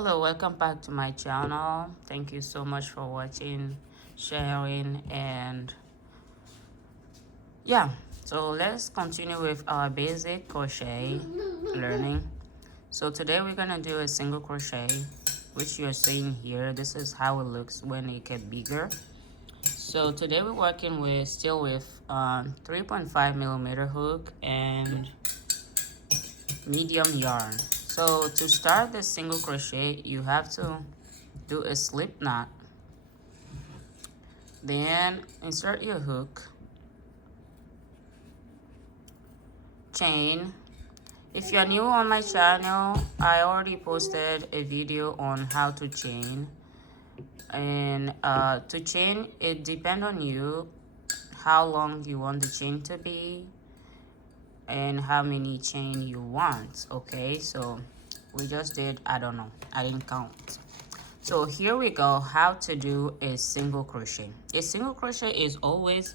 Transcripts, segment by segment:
Hello, welcome back to my channel. Thank you so much for watching, sharing, and yeah, so let's continue with our basic crochet learning. So today we're gonna do a single crochet, which you're seeing here. This is how it looks when it gets bigger. So today we're working with 3.5 millimeter hook and medium yarn. So to start the single crochet, you have to do a slip knot, then insert your hook, chain. If you're new on my channel, I already posted a video on how to chain, and to chain, it depends on you how long you want the chain to be and how many chain you want. Okay, so we just did, I don't know, I didn't count. So here we go, how to do a single crochet. A single crochet is always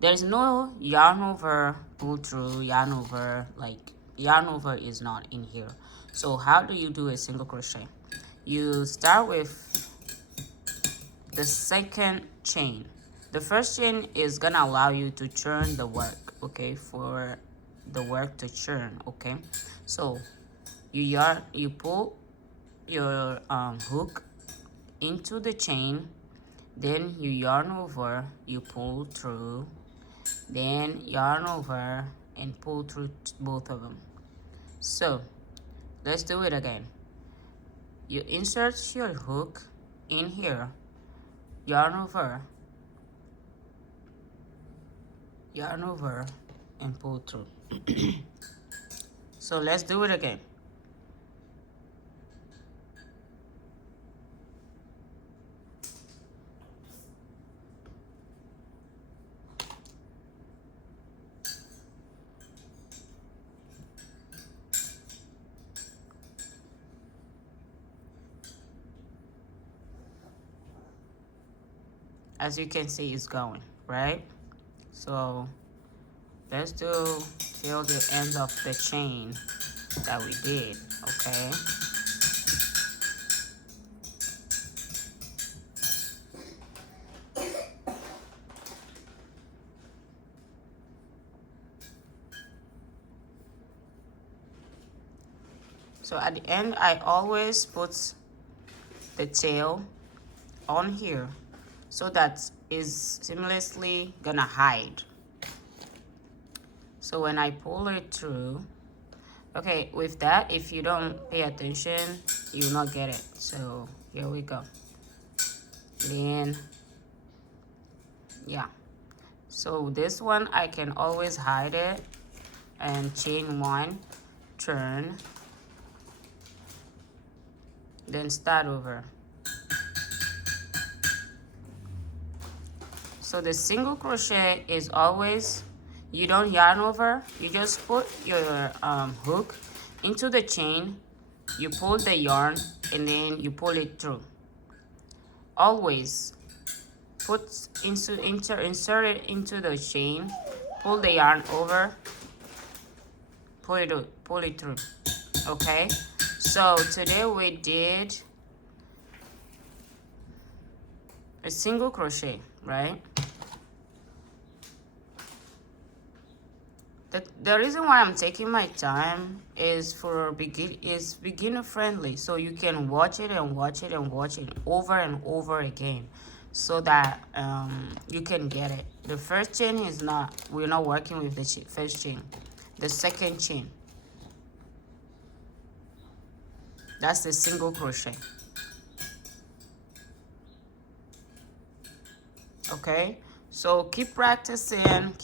there's no yarn over, pull through, yarn over, like yarn over is not in here. So how do you do a single crochet? You start with the second chain. The first chain is gonna allow you to churn the work, okay, for the work to churn. Okay, so you pull your hook into the chain, then you yarn over, you pull through, then yarn over and pull through both of them. So let's do it again. You insert your hook in here, yarn over, and pull through. So let's do it again. As you can see, it's going, right? So let's do till the end of the chain that we did, okay? So at the end, I always put the tail on here so that is seamlessly gonna hide. So when I pull it through, okay, with that, if you don't pay attention, you will not get it. So here we go. Then, yeah. So this one, I can always hide it and chain one, turn, then start over. So the single crochet is always, you don't yarn over, you just put your hook into the chain, you pull the yarn, and then you pull it through. Always insert it into the chain, pull the yarn over, pull it through. Okay, so today we did a single crochet, right? The reason why I'm taking my time is for beginner friendly, so you can watch it and watch it and watch it over and over again, so that you can get it. The first chain is not, we're not working with the first chain. The second chain, that's the single crochet. Okay, so keep practicing,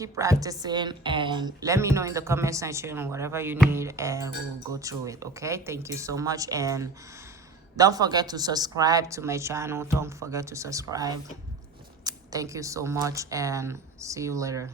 and let me know in the comment section whatever you need, and we'll go through it. Okay, thank you so much, and don't forget to subscribe to my channel. Don't forget to subscribe. Thank you so much, and see you later.